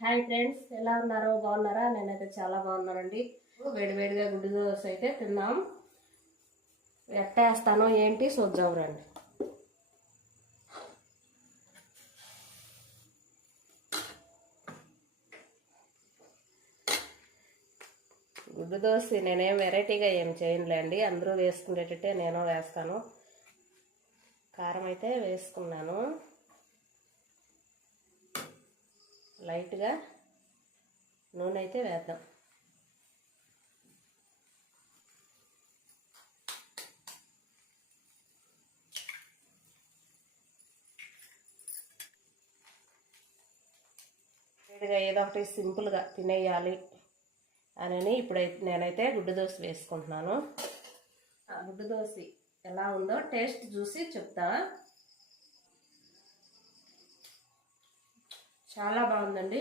Hi friends, ఎలా ఉన్నారో బాగున్నారా? నేనైతే చాలా బాగున్నానండి. వేడివేడిగా గుడ్డు దోశ అయితే తిన్నాం. ఎట్టేస్తానో ఏంటి చూద్దాం రండి. గుడ్డు దోశ నేనేం వెరైటీగా ఏం చేయనులేండి, అందరూ వేసుకునేటట్టే నేను వేస్తాను. కారం అయితే వేసుకున్నాను, లైట్గా నూనె అయితే వేద్దాం. వేడిగా ఏదో ఒకటి సింపుల్గా తినేయాలి అని ఇప్పుడైతే నేనైతే గుడ్డు దోశ వేసుకుంటున్నాను. గుడ్డు దోశ ఎలా ఉందో టేస్ట్ చూసి చెప్తా. చాలా బాగుందండి.